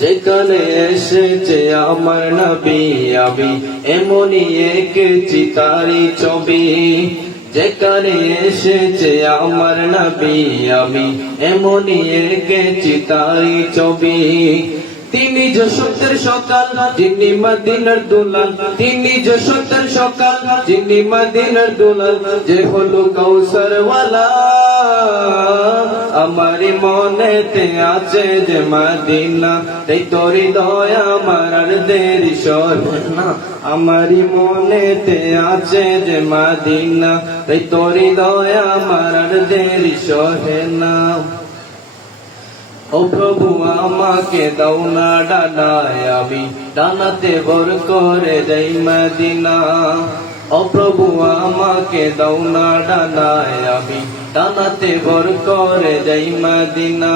যেখানে এসেছে আমার নবী আমি এমনই এঁকেছি তারি ছবি। যেখানে এসেছে আমার নবী আমি এমনই এঁকেছি তারি ছবি। তিনি যে সত্যের সকাল, যিনি মদিনার দুলাল। তিনি যে সত্যের সকাল, যিনি মদিনার দুলাল। যে হলো কৌসর আমার মনেতে আছে যে মদিনা, তাই তোরি দয়া আমার আর দেরি সরে না। আমারই মনেতে আছে যে মদিনা, তাই তোরি দয়া আমার আর দেরি সরে না। ও প্রভু, আমাকে দাও না ডানায় আমি, ডানাতে ভর করে দেই মদিনা। ও প্রভু আমাকে দাও না ডানায় আমি টানাতে ভর করে যাই মাদিনা।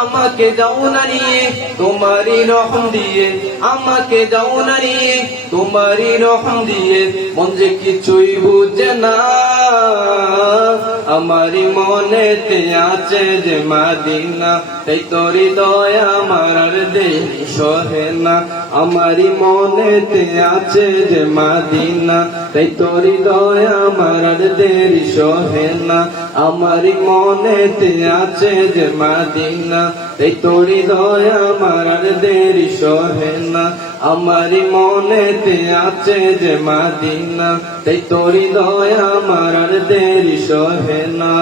আমাকে যাও না নিয়ে তোমারই রহম দিয়ে, আমাকে যাও না নিয়ে তোমারই রহম দিয়ে, মন যে কিছুই বুঝে না। আমারই মনেতে আছে যে মাদিনা, তাই তোরি দয়া আমার দেরি সহে না। মনে মনেতে আছে যে মাদিনা তাই তোরি দয় আমার আর দেরি সহে না। মনে মনেতে আছে যে মাদিনা। তাই তোরি দয় আমার আর দেরি সহে না। মনে মনেতে আছে যে মাদিনা। তাই তোরি দয় আমার আর দেরি সহে না।